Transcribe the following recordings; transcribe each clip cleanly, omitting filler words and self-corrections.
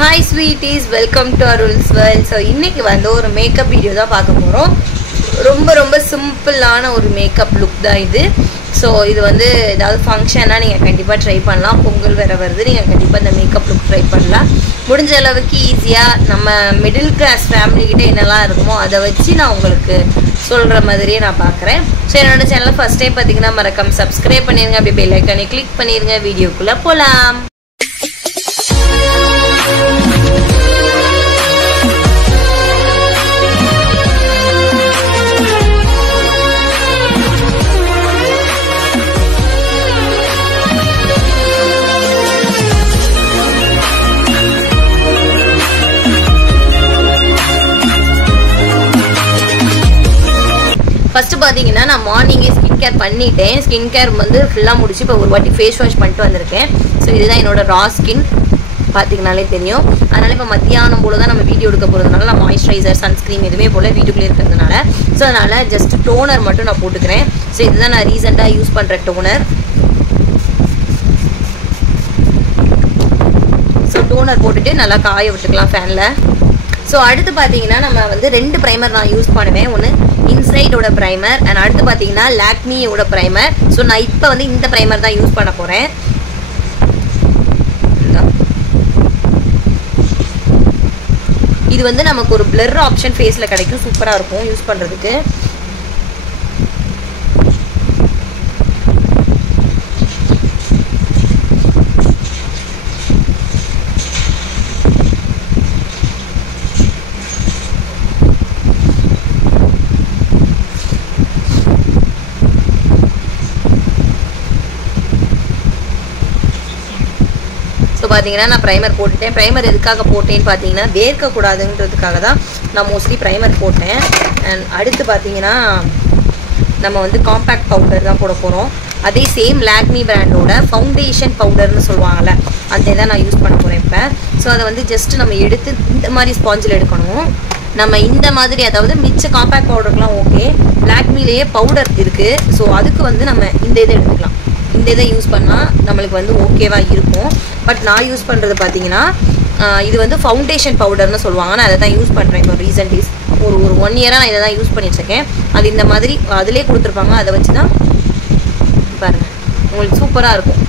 Hi sweeties, welcome to Arul's World. So இன்னைக்கு வந்து ஒரு மேக்கப் வீடியோ தான் பார்க்க போறோம். ரொம்ப சிம்பிளான ஒரு மேக்கப் லுக் தான் இது. ஸோ இது வந்து ஏதாவது ஃபங்க்ஷனா நீங்கள் கண்டிப்பாக ட்ரை பண்ணலாம். பொங்கல் வேறு வருது, நீங்கள் கண்டிப்பாக இந்த மேக்கப் லுக் ட்ரை பண்ணலாம். முடிஞ்ச அளவுக்கு ஈஸியாக நம்ம மிடில் கிளாஸ் ஃபேமிலிக்கிட்ட என்னெல்லாம் இருக்குமோ அதை வச்சு நான் உங்களுக்கு சொல்கிற மாதிரியே நான் பார்க்குறேன். ஸோ என்னோட சேனலை ஃபஸ்ட் டைம் பார்த்தீங்கன்னா மறக்காம சப்ஸ்கிரைப் பண்ணிடுங்க, அப்படியே பெல் ஐக்கானை கிளிக் பண்ணிடுங்க. வீடியோக்குள்ளே போகலாம். ஃபஸ்ட்டு பார்த்தீங்கன்னா நான் மார்னிங்கே ஸ்கின் கேர் பண்ணிட்டேன். ஸ்கின் கேர் வந்து ஃபுல்லாக முடிச்சு இப்போ ஒரு வாட்டி ஃபேஸ் வாஷ் பண்ணிட்டு வந்திருக்கேன். ஸோ இதுதான் என்னோட ரா ஸ்கின் பார்த்தீங்கனாலே தெரியும். அதனால் இப்போ மத்தியானம் போல் தான் நம்ம வீடியோ எடுக்க போகிறதுனால நான் மாய்ஸ்சரைசர் சன்ஸ்க்ரீன் எதுவுமே போல் வீட்டுக்குள்ளே இருக்கிறதுனால ஸோ அதனால் ஜஸ்ட் டோனர் மட்டும் நான் போட்டுக்கிறேன். ஸோ இதுதான் நான் ரீசெண்டாக யூஸ் பண்ணுற டோனர். ஸோ டோனர் போட்டுட்டு நல்லா காய விட்டுக்கலாம் ஃபேனில். ஸோ அடுத்து பார்த்தீங்கன்னா நம்ம வந்து 2 ப்ரைமர் நான் யூஸ் பண்ணுவேன். ஒன்று இன்சைடோட ப்ரைமர் அண்ட் அடுத்து பார்த்தீங்கன்னா லாக்மியோட ப்ரைமர். ஸோ நான் இப்போ வந்து இந்த ப்ரைமர் தான் யூஸ் பண்ண போகிறேன். இது வந்து நமக்கு ஒரு பிளர் ஆப்ஷன் ஃபேஸில் கிடைக்கும், சூப்பராக இருக்கும் யூஸ் பண்ணுறதுக்கு. ஸோ பார்த்தீங்கன்னா நான் ப்ரைமர் போட்டுட்டேன். ப்ரைமர் எதுக்காக போட்டேன்னு பார்த்தீங்கன்னா வேர்க்கக்கூடாதுன்றதுக்காக தான் நான் மோஸ்ட்லி ப்ரைமர் போட்டேன். அண்ட் அடுத்து பார்த்தீங்கன்னா நம்ம வந்து காம்பேக்ட் பவுடர் தான் போட போகிறோம். அதே சேம் லாக்மி பிராண்டோட ஃபவுண்டேஷன் பவுடர்னு சொல்லுவாங்கள்ல, அதே தான் நான் யூஸ் பண்ண போகிறேன் இப்போ. ஸோ அதை வந்து ஜஸ்ட்டு நம்ம எடுத்து இந்த மாதிரி ஸ்பாஞ்சில் எடுக்கணும். நம்ம இந்த மாதிரி அதாவது மிச்ச காம்பேக்ட் பவுடருக்குலாம் ஓகே, லாக்மிலேயே பவுடர் இருக்குது. ஸோ அதுக்கு வந்து நம்ம இந்த இதை எடுத்துக்கலாம். இந்த இதை யூஸ் பண்ணால் நம்மளுக்கு வந்து ஓகேவாக இருக்கும். பட் நான் யூஸ் பண்ணுறது பார்த்தீங்கன்னா இது வந்து ஃபவுண்டேஷன் பவுடர்னு சொல்லுவாங்க. நான் அதை தான் யூஸ் பண்ணுறேன். இப்போ ரீசன்ட் டேஸ் ஒரு 1 இயராக நான் இதை தான் யூஸ் பண்ணிட்டுருக்கேன். அது இந்த மாதிரி அதிலே கொடுத்துருப்பாங்க. அதை வச்சு தான் பாருங்கள், உங்களுக்கு சூப்பராக இருக்கும்.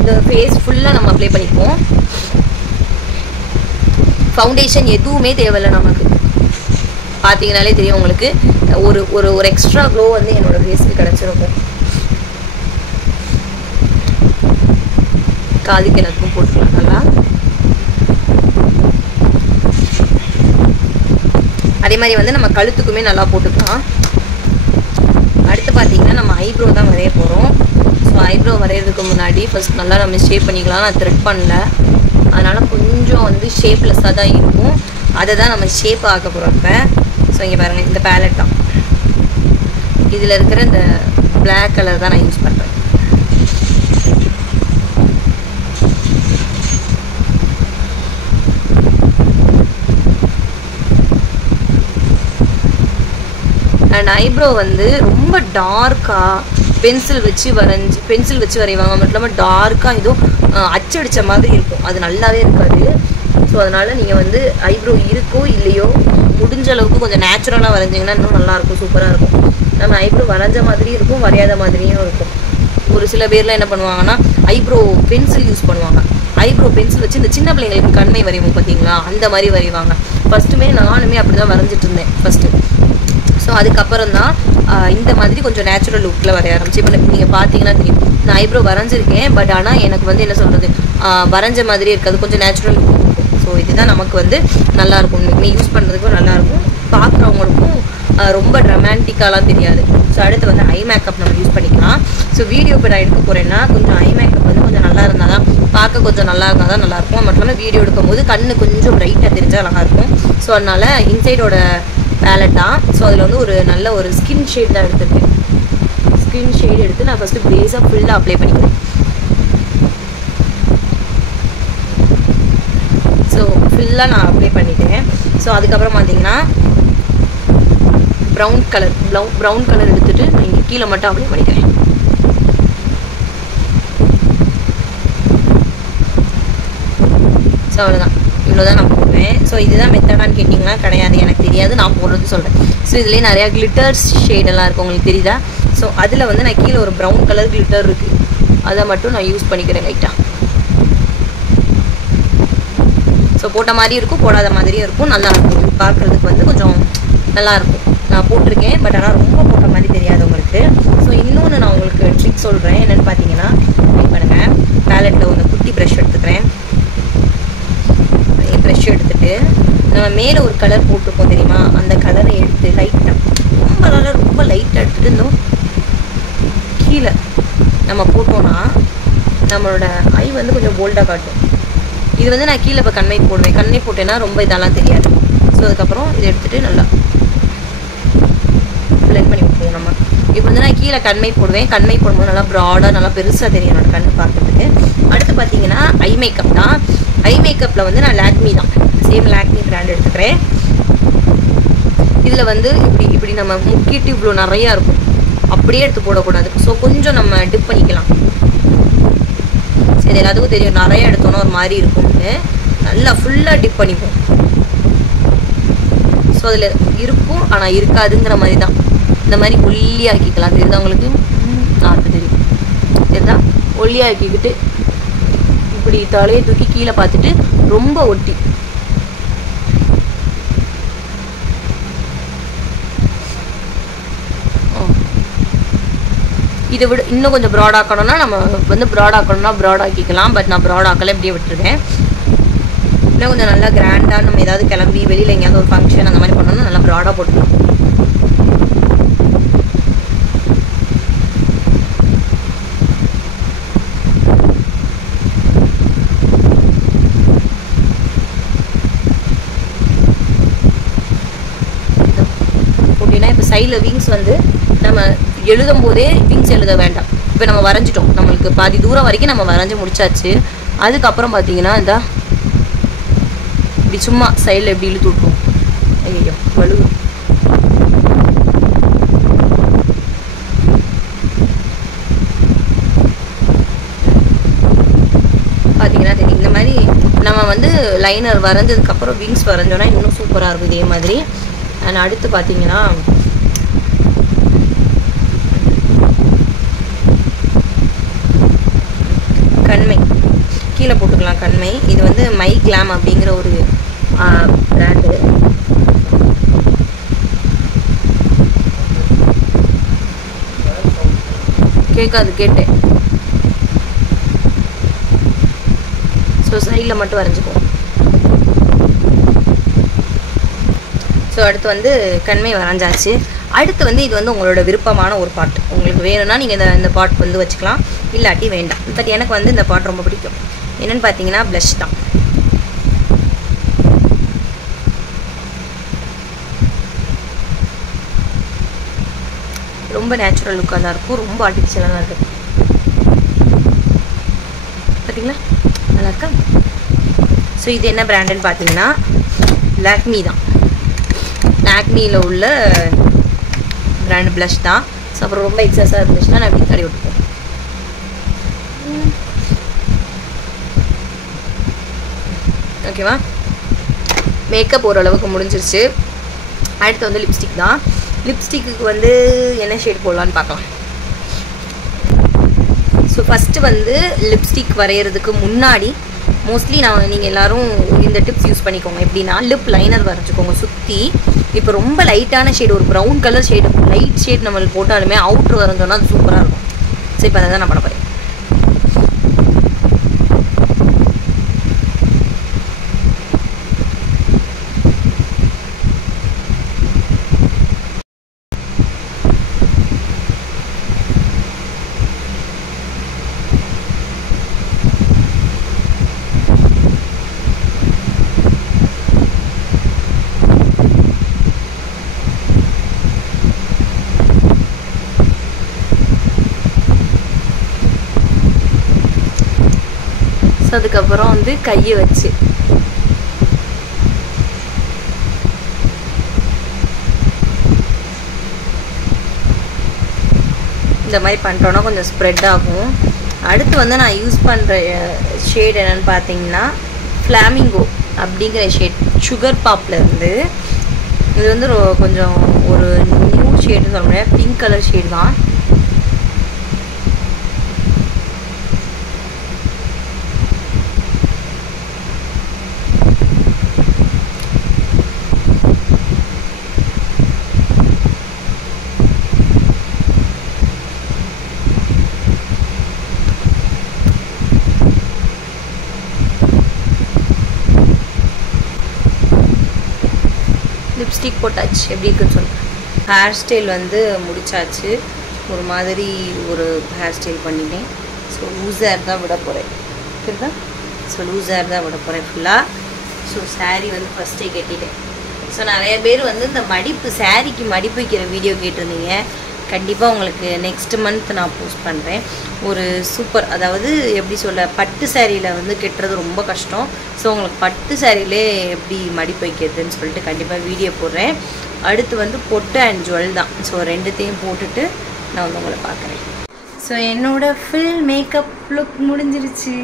இந்த ஃபேஸ் ஃபுல்லாக நம்ம அப்ளை பண்ணிப்போம். ஃபவுண்டேஷன் எதுவுமே தேவையில்லை நமக்கு. பார்த்தீங்கனாலே தெரியும் உங்களுக்கு ஒரு ஒரு ஒரு எக்ஸ்ட்ரா க்ளோ வந்து என்னோட ஃபேஸ்க்கு கிடச்சிருக்கும். காதுக்கு எல்லாத்துக்கும் போட்டுக்கலாம் நல்லா. அதே மாதிரி வந்து நம்ம கழுத்துக்குமே நல்லா போட்டுக்கலாம். அடுத்து பார்த்தீங்கன்னா நம்ம ஐப்ரோ தான் வரைய போகிறோம். ஸோ ஐப்ரோ வரைகிறதுக்கு முன்னாடி ஃபர்ஸ்ட் நல்லா நம்ம ஷேப் பண்ணிக்கலாம். நான் த்ரெட் பண்ணல, அதனால் கொஞ்சம் வந்து ஷேப்லெஸ்ஸாக தான் இருக்கும். அதை தான் நம்ம ஷேப் ஆக்க போகிறோம் இப்போ. ஸோ இங்கே பாருங்கள், இந்த பேலட் தான், இதில் இருக்கிற இந்த பிளாக் கலர் தான் நான் யூஸ் பண்ணுறேன். அண்ட் ஐப்ரோ வந்து ரொம்ப டார்க்காக பென்சில் வச்சு வரைவாங்க. மட்டும் இல்லாமல் டார்க்காக ஏதோ அச்சடித்த மாதிரி இருக்கும், அது நல்லாவே இருக்காது. ஸோ அதனால் நீங்கள் வந்து ஐப்ரோ இருக்கோ இல்லையோ முடிஞ்ச அளவுக்கு கொஞ்சம் நேச்சுரலாக வரைஞ்சிங்கன்னா இன்னும் நல்லாயிருக்கும், சூப்பராக இருக்கும். நம்ம ஐப்ரோ வரைஞ்ச மாதிரியும் இருக்கும், வரையாத மாதிரியும் இருக்கும். ஒரு சில பேரில் என்ன பண்ணுவாங்கன்னா ஐப்ரோ பென்சில் யூஸ் பண்ணுவாங்க. ஐப்ரோ பென்சில் வச்சு இந்த சின்ன பிள்ளைங்களுக்கு கண்மை வரைவோம் பார்த்தீங்களா, அந்த மாதிரி வரைவாங்க. ஃபஸ்ட்டுமே நானுமே அப்படி தான் வரைஞ்சிட்டு இருந்தேன் ஃபஸ்ட்டு. ஸோ அதுக்கப்புறம் தான் இந்த மாதிரி கொஞ்சம் நேச்சுரல் லுக்கில் வரைய ஆரம்பிச்சு. இப்போ நீங்கள் பார்த்தீங்கன்னா தெரியும், நான் ஐப்ரோ வரைஞ்சிருக்கேன். பட் ஆனால் எனக்கு வந்து என்ன சொல்கிறது, வரைஞ்ச மாதிரி இருக்காது, கொஞ்சம் நேச்சுரல் லுக் இருக்கும். ஸோ இதுதான் நமக்கு வந்து நல்லாயிருக்கும், யூஸ் பண்ணுறதுக்கும் நல்லாயிருக்கும், பார்க்குறவங்களுக்கும் ரொம்ப ரொமான்டிக்காலாம் தெரியாது. ஸோ அடுத்து வந்து ஐ மேக்கப் நம்ம யூஸ் பண்ணிக்கலாம். ஸோ வீடியோ இப்போ நான் எடுக்க போகிறேன்னா கொஞ்சம் ஐ மேக்கப் வந்து கொஞ்சம் நல்லா இருந்தால் தான் பார்க்க கொஞ்சம் நல்லா இருந்தால் தான் நல்லாயிருக்கும். மட்டும் இல்லாமல் வீடியோ எடுக்கும்போது கண்ணு கொஞ்சம் ப்ரைட்டாக தெரிஞ்சால் நல்லாயிருக்கும். ஸோ அதனால் இன்சைடோட பேலட் தான். ஸோ அதில் வந்து ஒரு நல்ல ஒரு ஸ்கின் ஷேட் தான் எடுத்துருக்கேன். ஸ்கின் ஷேட் எடுத்து நான் ஃபஸ்ட்டு பேஸாக ஃபுல்லாக அப்ளை பண்ணிக்கிறேன். ஸோ ஃபுல்லாக நான் அப்ளை பண்ணிட்டேன். ஸோ அதுக்கப்புறம் பார்த்தீங்கன்னா ப்ரௌன் கலர் எடுத்துகிட்டு நான் இங்கே கீழே மட்டும் அப்ளை பண்ணிக்கிறேன். ஸோ அவ்வளோதான், இவ்வளோதான் நான் போடுவேன். ஸோ இதுதான் மெத்தடான்னு கேட்டிங்கன்னா கிடையாது, எனக்கு தெரியாது, நான் போடுறது சொல்கிறேன். ஸோ இதுலேயே நிறையா கிளிட்டர்ஸ் ஷேடெல்லாம் இருக்குது, உங்களுக்கு தெரியுதா? ஸோ அதில் வந்து நான் கீழே ஒரு ப்ரௌன் கலர் கிளிட்டர் இருக்குது, அதை மட்டும் நான் யூஸ் பண்ணிக்கிறேன் லைட்டாக. ஸோ போட்ட மாதிரி இருக்கும், போடாத மாதிரியும் இருக்கும், நல்லா இருக்கும், பார்க்குறதுக்கு வந்து கொஞ்சம் நல்லாயிருக்கும். நான் போட்டிருக்கேன், பட் ஆனால் ரொம்ப போட்ட மாதிரி தெரியாது உங்களுக்கு. ஸோ இன்னொன்று நான் உங்களுக்கு ட்ரிக் சொல்கிறேன், என்னென்னு பார்த்தீங்கன்னா, பண்ணுங்கள், பேலட்டில் ஒரு குட்டி ப்ரஷ் எடுத்துக்கிறேன். ப்ரஷ் எடுத்துகிட்டு நம்ம மேலே ஒரு கலர் போட்டிருக்கோம் தெரியுமா, அந்த கலரை எடுத்து லைட்டாக ரொம்ப லைட்டாக எடுத்துகிட்டு இருந்தோம் கீழே நம்ம போட்டோன்னா நம்மளோட ஐ வந்து கொஞ்சம் போல்டாக காட்டும். இது வந்து நான் கீழே இப்போ கண்ணை போடுவேன், கண்ணை போட்டேன்னா ரொம்ப இதெல்லாம் தெரியாது. ஸோ அதுக்கப்புறம் இதை எடுத்துகிட்டு நல்லா பிளெண்ட் பண்ணி விட்டுருவோம் நம்ம. இப்போ வந்து நான் கீழே கண்மை போடுவேன், கண்மை போடும்போது நல்லா ப்ராடாக நல்லா பெருசாக தெரியும் என்னோட கண் பார்க்குறதுக்கு. அடுத்து பார்த்தீங்கன்னா ஐ மேக்கப் தான். ஐ மேக்கப்பில் வந்து நான் லாக்மி தான், சேம் லாக்மி பிராண்ட் எடுத்துக்கிறேன். இதில் வந்து இப்படி நம்ம முக்கிட்டு இவ்வளோ நிறையா இருக்கும், அப்படியே எடுத்து போடக்கூடாது. ஸோ கொஞ்சம் நம்ம டிப் பண்ணிக்கலாம். சரி, எல்லாத்துக்கும் தெரியும் நிறையா எடுத்தோன்னா ஒரு மாதிரி இருக்கும்னு, நல்லா ஃபுல்லாக டிப் பண்ணிப்போம். ஸோ அதில் இருக்கும் ஆனால் இருக்காதுங்கிற மாதிரி தான். இந்த மாதிரி ஒல்லியாக்கிக்கலாம், தெரியுதா உங்களுக்கு? அது தெரியும், சரிதா? ஒல்லியாக்கிக்கிட்டு இப்படி தலையை தூக்கி கீழே பார்த்துட்டு ரொம்ப ஒட்டி இதை விட இன்னும் கொஞ்சம் ப்ராட் ஆக்கணும்னா நம்ம வந்து ப்ராட் ஆக்கிக்கலாம். பட் நான் ப்ராட் ஆக்கலை, இப்படியே விட்டுருவேன். இன்னும் கொஞ்சம் நல்லா கிராண்டாக நம்ம ஏதாவது கிளம்பி வெளியில் எங்கேயாவது ஒரு ஃபங்க்ஷன் அந்த மாதிரி பண்ணோம்னா நல்லா ப்ராடாக போட்டுக்கலாம். போட்டிங்கன்னா இப்போ சைடில் விங்ஸ் வந்து நம்ம எழுதும் போதே விங்ஸ் எழுத வேண்டாம். இப்போ நம்ம வரைஞ்சிட்டோம், நம்மளுக்கு பாதி தூரம் வரைக்கும் நம்ம வரைஞ்சி முடிச்சாச்சு. அதுக்கப்புறம் பார்த்தீங்கன்னா இந்த இப்படி சும்மா சைடில் எப்படி இழுத்து விட்டுருவோம். ஐயோ வலு, பார்த்தீங்கன்னா தெரியும். இந்த மாதிரி நம்ம வந்து லைனர் வரைஞ்சதுக்கப்புறம் விங்ஸ் வரைஞ்சோன்னா இன்னும் சூப்பராக இருக்கும் இதே மாதிரி. அண்ட் அடுத்து பார்த்தீங்கன்னா கண்மை கீழே போட்டுக்கலாம். கண்மை இது வந்து மை கிளாம் அப்படிங்கிற ஒரு பிராண்டு. கேட்காது, கேட்டேன். ஸோ சைடில் மட்டும் வரைஞ்சிக்குவோம். ஸோ அடுத்து வந்து கண்மை வரைஞ்சாச்சு. அடுத்து வந்து இது வந்து உங்களோட விருப்பமான ஒரு பாட். உங்களுக்கு வேணும்னா நீங்கள் இந்த பாட் வந்து வச்சுக்கலாம், இல்லாட்டி வேண்டாம். பட் எனக்கு வந்து இந்த பாட் ரொம்ப பிடிக்கும். என்னென்னு பார்த்தீங்கன்னா ப்ளஷ் தான். ரொம்ப நேச்சுரல் லுக்காக தான் இருக்கும், ரொம்ப ஆர்டிஃபிஷியலாக தான் இருக்குது. பார்த்தீங்களா, நல்லா இருக்கா? ஸோ இது என்ன பிராண்டுன்னு பார்த்தீங்கன்னா லாக்மி தான். லாக்மியில் உள்ள பிராண்ட் ப்ளஷ் தான். ஸோ அப்புறம் ரொம்ப எக்ஸஸாக இருந்துச்சுன்னா நான் இப்படி தடவி விட்டுப்போம். ஓகேவா, மேக்கப் ஓரளவுக்கு முடிஞ்சிருச்சு. அடுத்து வந்து லிப்ஸ்டிக் தான். லிப்ஸ்டிக்கு வந்து என்ன ஷேட் போடலான்னு பார்க்கலாம். ஸோ ஃபஸ்ட்டு வந்து லிப்ஸ்டிக் வரைகிறதுக்கு முன்னாடி மோஸ்ட்லி நீங்கள் எல்லோரும் இந்த டிப்ஸ் யூஸ் பண்ணிக்கோங்க. எப்படின்னா லிப் லைனர் வரைஞ்சிக்கோங்க சுற்றி. இப்போ ரொம்ப லைட்டான ஷேடு, ஒரு brown colour shade, light shade நம்மளுக்கு போட்டாலுமே அவுட்ரு வரைஞ்சோன்னா அது சூப்பராக இருக்கும். சரி, இப்போ அதை தான் நான் பண்ண போகிறேன். அதுக்கப்புறம் வந்து கையை வச்சு இந்த மாதிரி பண்ணிட்டோன்னா கொஞ்சம் ஸ்ப்ரெட் ஆகும். அடுத்து வந்து நான் யூஸ் பண்ணுற ஷேட் என்னென்னு பார்த்தீங்கன்னா ஃப்ளாமிங்கோ அப்படிங்கிற ஷேட் சுகர் பாப்ல இருந்து. இது வந்து கொஞ்சம் ஒரு நியூ ஷேடுன்னு சொல்ல முடியாது, பிங்க் கலர் ஷேட் தான். லிப்ஸ்டிக் போட்டாச்சு, எப்படி இருக்குன்னு சொல்லுங்கள். ஹேர் ஸ்டைல் வந்து முடிச்சாச்சு, ஒரு மாதிரி ஒரு ஹேர் ஸ்டைல் பண்ணிட்டேன். ஸோ லூஸ் ஹேர் தான் விட போகிறேன், சரிதா? ஸோ லூஸ் ஹேர் தான் விட போகிறேன் ஃபுல்லாக. ஸோ சாரீ வந்து ஃபஸ்ட்டே கட்டிட்டேன். ஸோ நிறைய பேர் வந்து இந்த மடிப்பு, சாரீக்கு மடிப்பு வைக்கிற வீடியோ கேட்டிருந்தீங்க. கண்டிப்பாக உங்களுக்கு நெக்ஸ்ட் மந்த் நான் போஸ்ட் பண்ணுறேன். ஒரு சூப்பர், அதாவது எப்படி சொல்ல, பட்டு சாரியில் வந்து கட்டுறது ரொம்ப கஷ்டம். ஸோ உங்களுக்கு பட்டு சாரியிலே எப்படி மடிப்பு வைக்கிறதுன்னு சொல்லிட்டு கண்டிப்பாக வீடியோ போடுறேன். அடுத்து வந்து பொட்டு அண்ட் ஜுவல் தான். ஸோ ரெண்டுத்தையும் போட்டுட்டு நான் வந்து உங்களை பார்க்குறேன். ஸோ என்னோடய ஃபுல் மேக்கப் லுக் முடிஞ்சிருச்சு.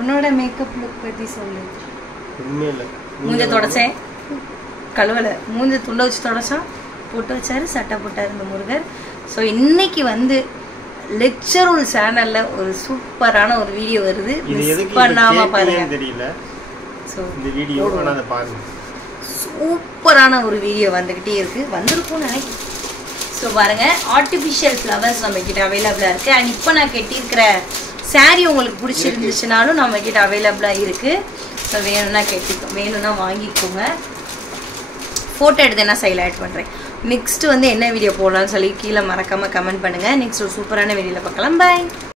உன்னோட மேக்கப் லுக் பற்றி சொல்லு. மூஞ்ச தொடச்சேன், கழுவலை, மூஞ்ச துண்டை வச்சு தொடச்சான், போட்டு வச்சாரு, சட்டை போட்டார் இந்த முருகர். ஸோ இன்னைக்கு வந்து லெக்சர் ஒரு சேனல்ல ஒரு சூப்பரான ஒரு வீடியோ வருது, மிஸ் பண்ணாம பாருங்க. தெரியல, ஸோ இந்த வீடியோ பாருங்க, சூப்பரான ஒரு வீடியோ வந்துகிட்டே இருக்கு, வந்திருக்கும்னு நினைக்கிறேன். ஸோ பாருங்க, ஆர்டிஃபிஷியல் ஃப்ளவர்ஸ் நம்ம கிட்ட அவைலபிளா இருக்கு. அண்ட் இப்போ நான் கட்டியிருக்கிற சாரீ உங்களுக்கு பிடிச்சிருந்துச்சுனாலும் நம்ம கிட்ட அவைலபிளா இருக்கு. ஸோ வேணும்னா வேணும்னா வாங்கிக்கோங்க. ஃபோட்டோ எடுத்து என்ன சைடில் ஆட் பண்ணுறேன். நெக்ஸ்ட் வந்து என்ன வீடியோ போடலாம்னு சொல்லி கீழே மறக்காமல் கமெண்ட் பண்ணுங்கள். நெக்ஸ்ட் ஒரு சூப்பரான வீடியோவில் பார்க்கலாம். பாய்.